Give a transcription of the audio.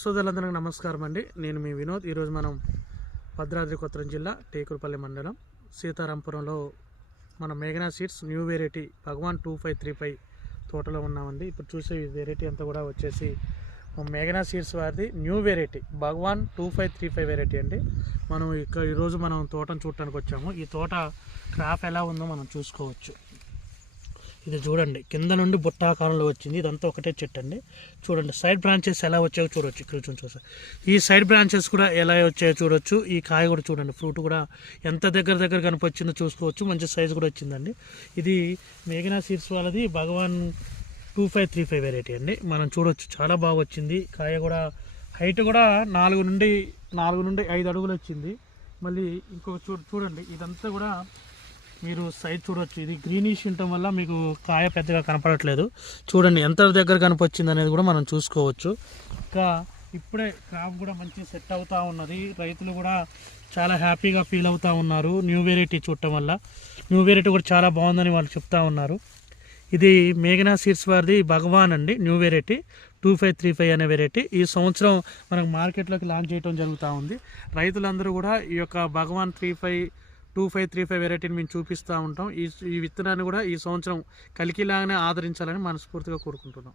సోదరులందరికీ నమస్కారం అండి. నేను మీ వినోద్. ఈరోజు మనం భద్రాద్రి కొత్తగూడెం జిల్లా టేకులపల్లి మండలం సీతారాంపురంలో మన మేఘనా సీడ్స్ న్యూ వెరైటీ భగవాన్ 2535 తోటలో ఉన్నామండి. ఇప్పుడు చూసే ఈ వెరైటీ అంతా కూడా వచ్చేసి మేఘనా సీడ్స్ వారిది న్యూ వెరైటీ భగవాన్ 2535 వెరైటీ అండి. మనం ఈరోజు మనం తోటను చూడటానికి వచ్చాము. ఈ తోట క్రాప్ ఎలా ఉందో మనం చూసుకోవచ్చు. ఇది చూడండి, కింద నుండి బుట్టాకారంలో వచ్చింది. ఇదంతా ఒకటే చెట్టు అండి. చూడండి సైడ్ బ్రాంచెస్ ఎలా వచ్చాయో చూడొచ్చు. ఇక్కడ చూసారు, ఈ సైడ్ బ్రాంచెస్ కూడా ఎలా వచ్చాయో చూడొచ్చు. ఈ కాయ కూడా చూడండి, ఫ్రూట్ కూడా ఎంత దగ్గర కనిపించిందో చూసుకోవచ్చు. మంచి సైజు కూడా వచ్చిందండి. ఇది మేఘనా సీడ్స్ వాళ్ళది భగవాన్ 2535 వెరైటీ అండి. మనం చూడొచ్చు, చాలా బాగా వచ్చింది. కాయ కూడా హైట్ కూడా 4 నుండి 5 అడుగులు వచ్చింది. మళ్ళీ ఇంకొక చూడండి, ఇదంతా కూడా మీరు సైజ్ చూడవచ్చు. ఇది గ్రీనిష్ ఉండటం వల్ల మీకు కాయ పెద్దగా కనపడట్లేదు. చూడండి ఎంత దగ్గర కనిపించింది అనేది కూడా మనం చూసుకోవచ్చు. ఇంకా ఇప్పుడే క్రాప్ కూడా మంచి సెట్ అవుతూ ఉన్నది. రైతులు కూడా చాలా హ్యాపీగా ఫీల్ అవుతూ ఉన్నారు న్యూ వెరైటీ చూడటం వల్ల. న్యూ వెరైటీ కూడా చాలా బాగుందని వాళ్ళు చెప్తా ఉన్నారు. ఇది మేఘనా సీడ్స్ వారిది భగవాన్ అండి, న్యూ వెరైటీ 2535 అనే వెరైటీ. ఈ సంవత్సరం మనకు మార్కెట్లోకి లాంచ్ చేయడం జరుగుతూ ఉంది. రైతులందరూ కూడా ఈ యొక్క భగవాన్ 2535 వెరైటీని మేము చూపిస్తూ ఉంటాం. ఈ విత్తనాన్ని కూడా ఈ సంవత్సరం కలికిలాగానే ఆదరించాలని మనస్ఫూర్తిగా కోరుకుంటున్నాం.